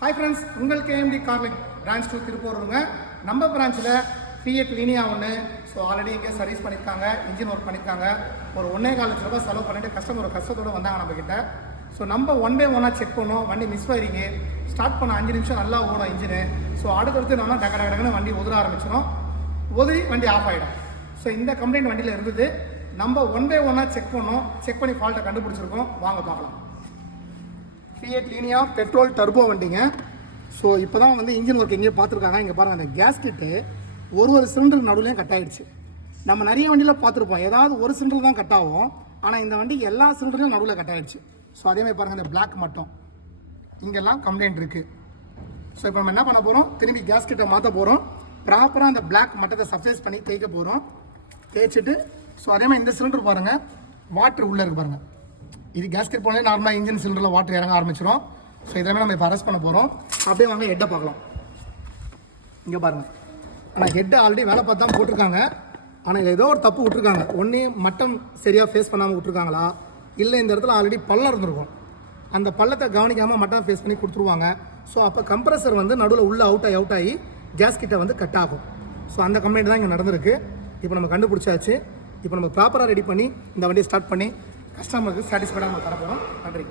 Hi friends, உங்கள் KMT கார்லிங் branch 2 திருப்பூருங்க. நம்ம பிரான்ச்சில் Fiat Linea ஒன்று. ஸோ ஆல்ரெடி இங்கே சர்வீஸ் பண்ணியிருக்காங்க, இன்ஜின் ஒர்க் பண்ணியிருக்காங்க. ஒரு 1.25 லட்ச ரூபாய் செலவு பண்ணிட்டு கஸ்டமர் கஷ்டத்தோடு வந்தாங்க நம்மக்கிட்ட. ஸோ நம்ம 1 by 1 செக் பண்ணோம். வண்டி மிஸ் ஃபயரிங்கு ஸ்டார்ட் பண்ண 5 நிமிஷம் நல்லா ஓடும் இன்ஜினு. ஸோ அடுத்தடுத்து என்னன்னா டக்குனு வண்டி உதிர ஆரம்பிச்சிடும், உதிரி வண்டி ஆஃப் ஆகிடும். ஸோ இந்த கம்ப்ளைண்ட் வண்டியில் இருந்தது. நம்ம 1 by 1 செக் பண்ணோம், செக் பண்ணி ஃபால்ட்டை கண்டுபிடிச்சிருக்கோம். வாங்க பார்க்கலாம். ஃபியட் லீனியா பெட்ரோல் டர்போ வண்டிங்க. ஸோ இப்போ தான் வந்து இன்ஜின் ஒர்க் எங்கேயோ பார்த்துருக்காங்க. இங்கே பாருங்கள், அந்த கேஸ்கிட்டு ஒரு சிலிண்டர் நடுவுலையும் கட் ஆகிடுச்சு. நம்ம நிறைய வண்டியில் பார்த்துருப்போம், ஏதாவது ஒரு சிலிண்டர் தான் கட் ஆகும். ஆனால் இந்த வண்டி எல்லா சிலிண்டரையும் நடுவில் கட் ஆகிடுச்சு. ஸோ அதேமாதிரி பாருங்கள், இந்த பிளாக் மட்டும் இங்கெல்லாம் கம்ப்ளைண்ட் இருக்குது. ஸோ இப்போ நம்ம என்ன பண்ண போகிறோம், திரும்பி கேஸ்கிட்டை மாற்ற போகிறோம். ப்ராப்பராக அந்த பிளாக் மட்டத்தை சர்ஃபேஸ் பண்ணி தேய்க்க போகிறோம். தேய்ச்சிட்டு ஸோ அதேமாதிரி இந்த சிலிண்டர் பாருங்கள், வாட்ரு உள்ளே இருக்குது பாருங்கள். இது கேஸ்கெட் போனே நார்மலாக இன்ஜின் சிலிண்டரில் வாட்டர் இறங்க ஆரம்பிச்சிடும். ஸோ இதெல்லாமே நம்ம இப்போ அரெஸ்ட் பண்ண போகிறோம். அப்படியே வாங்க ஹெட்டை பார்க்கலாம். இங்கே பாருங்கள், ஆனால் ஹெட்டை ஆல்ரெடி வேலை பார்த்து தான் போட்டிருக்காங்க. ஆனால் இதில் ஏதோ ஒரு தப்பு விட்ருக்காங்க. ஒன்றே மட்டம் சரியாக ஃபேஸ் பண்ணாமல் விட்ருக்காங்களா, இல்லை இந்த இடத்துல ஆல்ரெடி பள்ளம் இருந்திருக்கும். அந்த பள்ளத்தை கவனிக்காமல் மட்டம் ஃபேஸ் பண்ணி கொடுத்துருவாங்க. ஸோ அப்போ கம்ப்ரஸர் வந்து நடுவில் உள்ளே அவுட் ஆகி கேஸ்கிட்ட வந்து கட் ஆகும். ஸோ அந்த கம்ப்ளைண்ட் தான் இங்கே நடந்திருக்கு. இப்போ நம்ம கண்டுபிடிச்சாச்சு. இப்போ நம்ம ப்ராப்பராக ரெடி பண்ணி இந்த வண்டியை ஸ்டார்ட் பண்ணி கஸ்டமருக்கு சாட்டிஸ்ஃபைடாக நம்ம தரப்போகிறோம். நன்றி.